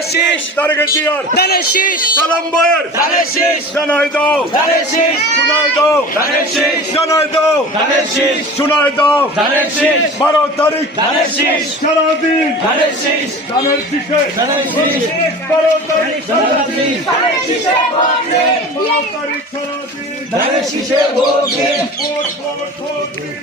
গেছি আর ধানের শীষ সালাম বয়ের ধানের শীষ জানাই দাও ধানের শীষ শোনাই দাও ধানের শীষ জানাই দাও ধানের শীষ শোনাই দাও ধানের শীষ বারো তারিখ ধানের শীষ সারাদিন ধানের শীষ ধানের শীষে ধানের শীষ বারো তারিখ সারাদিন বারো তারিখ সারাদিন ধানের শীষে ভোট দিন ভোট ভোট ভোট দিন।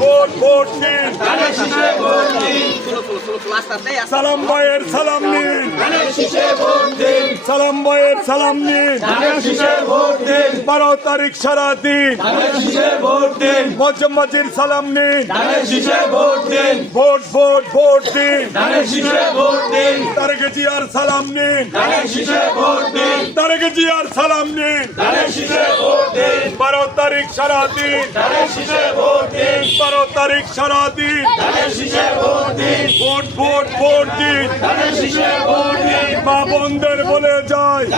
ভোট ভোট দিন। নিন। সালাম ভাইয়ের সালাম নিন। বারো তারিখ সারাদিন মজম্মাজির সালাম নিন। ভোট ভোট ভোট দিন। তারেক জিয়ার সালাম নিন। তারেক জিয়ার সালাম নিন। বারো তারিখ সারাদিন বারো তারিখ সারাদিন। ভোট ভোট ভোট দিন। মা বোনদের বলে যায়